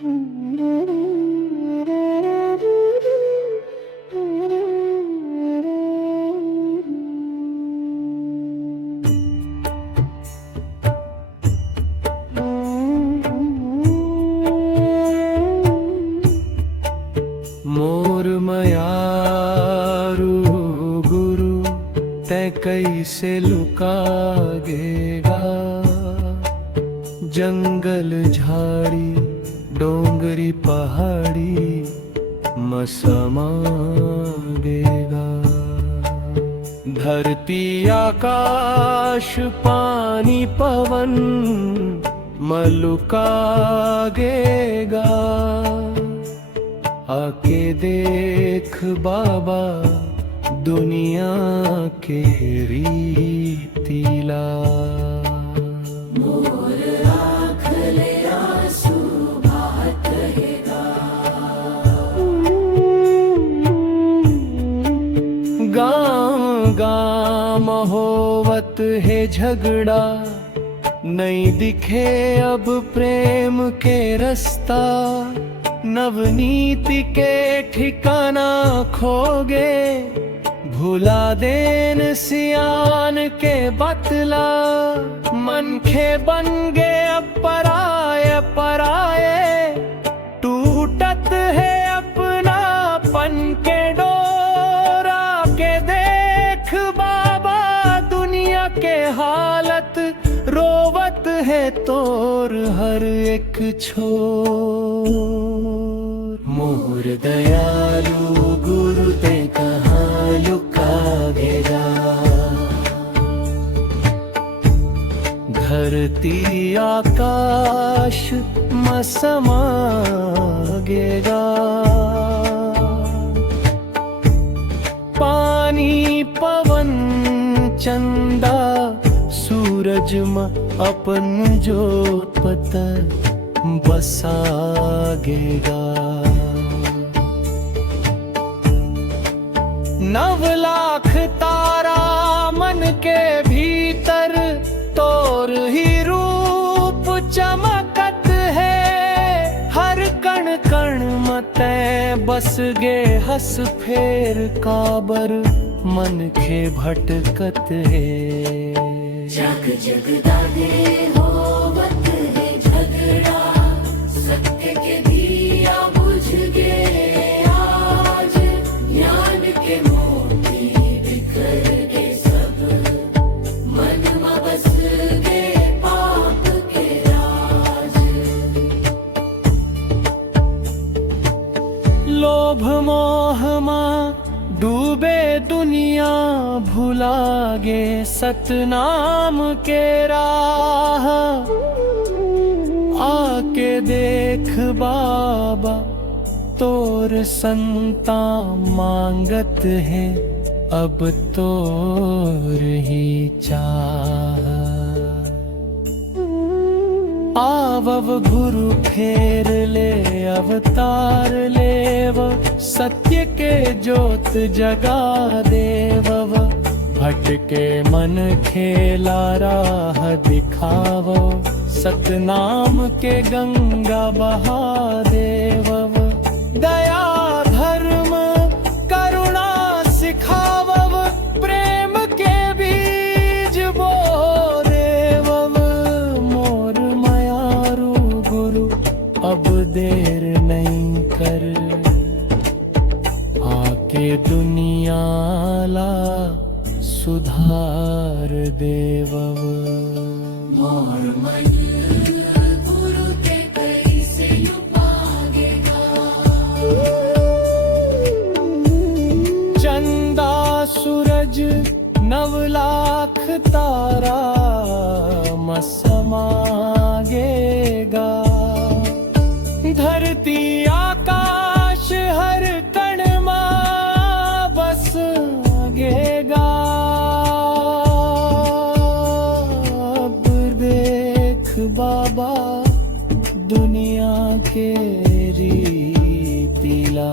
मोर मयारू गुरु तै कैसे लुकागेगा। जंगल झाड़ी डोंगरी पहाड़ी मसमागेगा। धरती आकाश पानी पवन मलुकागेगा। आके देख बाबा दुनिया के रीतिला। मोर आँख ले आंसू बहात रहेगा। गाँव गाँव होवत है झगड़ा, नहीं दिखे अब प्रेम के रास्ता। नवनीति के ठिकाना खोगे, भुला देन सियान के बतला। मन खे बन गे अब पराये पराये, टूटत है अपनापन के डोरा। के देख बाबा दुनिया के हालत, रोवत है तोर हर एक छोर। मोर दयालु गुरु ते कहाँ लुकागेगा। धरती आकाश मसमागेगा। पानी पवन चंदा सूरज में अपन जोत पता बसागेगा। 9 लाख तारा मन के भीतर, तोर ही रूप चमकत है। हर कण कण मते बस गे हस फेर काबर मन के भटकत है। जग जग दादे होवत है झगड़ा, सत्य के दिया बुझ गे आज। ज्ञान के मोती बिखर के सब, मन में बस गे पाप के राज। लोभ मोह मां डूबे दुनिया, भुलागे सतनाम के राह। आके देख बाबा तोर संता मांगत है अब तोर ही चाह। आवव गुरु फेर ले अवतार लेव, सत्य के ज्योत जगा देवव। भटके मन खेला राह दिखाव, सतनाम के गंगा बहा देवव। दया धर्म करुणा सिखावव, प्रेम के बीज बो देवव। मोर मयारू गुरु अब देर नहीं कर, आके दुनिया ला सुधार देवव। मोर मन गुरु ते कैसे लुकागेगा। चंदा सूरज 9 लाख तारा मसमागेगा। धरती आकाश हर कण मां बसगेगा। अब देख बाबा दुनिया के रीतिला।